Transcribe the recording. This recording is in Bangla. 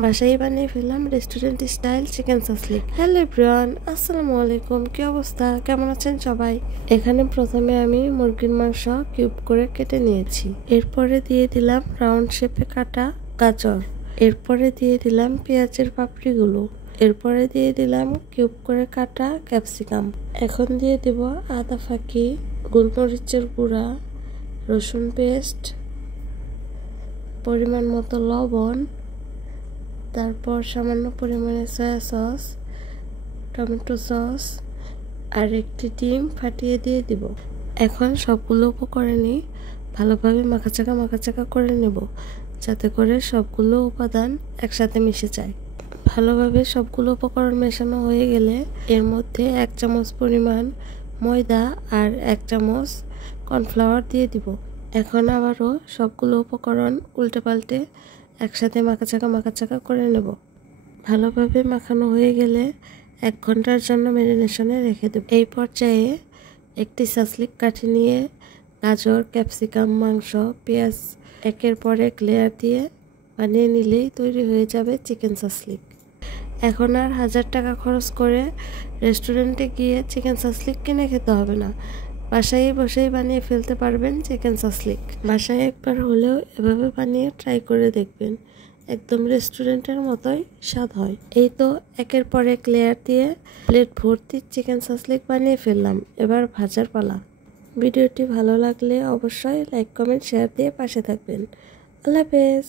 বাসায় বানিয়ে ফেললাম restaurant style chicken shashlik. Hello everyone, আসসালামু আলাইকুম। কি অবস্থা, কেমন আছেন সবাই? এখানে প্রথমে আমি মুরগির মাংস কিউব করে কেটে নিয়েছি। এরপরে দিয়ে দিলাম রাউন্ড শেপে কাটা গাজর। এরপরে দিয়ে দিলাম পেঁয়াজের পাপড়িগুলো। এরপরে দিয়ে দিলাম কিউব করে কাটা ক্যাপসিকাম। এখন দিয়ে দেব আদা ফাঁকি, গোলমরিচের গুঁড়া, রসুন পেস্ট, পরিমাণ মতো লবণ, তারপর সামান্য পরিমাণে সয়া সস, টমেটো সস আর একটি ডিম ফাটিয়ে দিয়ে দিব। এখন সবগুলো উপকরণই ভালোভাবে মাখাচাকা করে নেব, যাতে করে সবগুলো উপাদান একসাথে মিশে যায়। ভালোভাবে সবগুলো উপকরণ মেশানো হয়ে গেলে এর মধ্যে 1 চামচ পরিমাণ ময়দা আর 1 চামচ কর্নফ্লাওয়ার দিয়ে দিব। এখন আবারও সবগুলো উপকরণ উল্টে পাল্টে একসাথে মাখাচাকা করে নেব। ভালোভাবে মাখানো হয়ে গেলে 1 ঘন্টার জন্য ম্যারিনেশনে রেখে দেব। এই পর্যায়ে একটি সাসলিক কাঠি নিয়ে গাজর, ক্যাপসিকাম, মাংস, পেঁয়াজ একের পর এক লেয়ার দিয়ে বানিয়ে নিলেই তৈরি হয়ে যাবে চিকেন সাসলিক। এখন আর 1000 টাকা খরচ করে রেস্টুরেন্টে গিয়ে চিকেন সাসলিক কিনে খেতে হবে না, বাসায় বসেই বানিয়ে ফেলতে পারবেন চিকেন সাসলিক। বাসায় একবার হলেও এভাবে বানিয়ে ট্রাই করে দেখবেন, একদম রেস্টুরেন্টের মতোই স্বাদ হয়। এই তো একের পর এক লেয়ার দিয়ে প্লেট ভর্তি চিকেন সাসলিক বানিয়ে ফেললাম। এবার ভাজার পালা। ভিডিওটি ভালো লাগলে অবশ্যই লাইক, কমেন্ট, শেয়ার দিয়ে পাশে থাকবেন। আল্লাহ হাফেজ।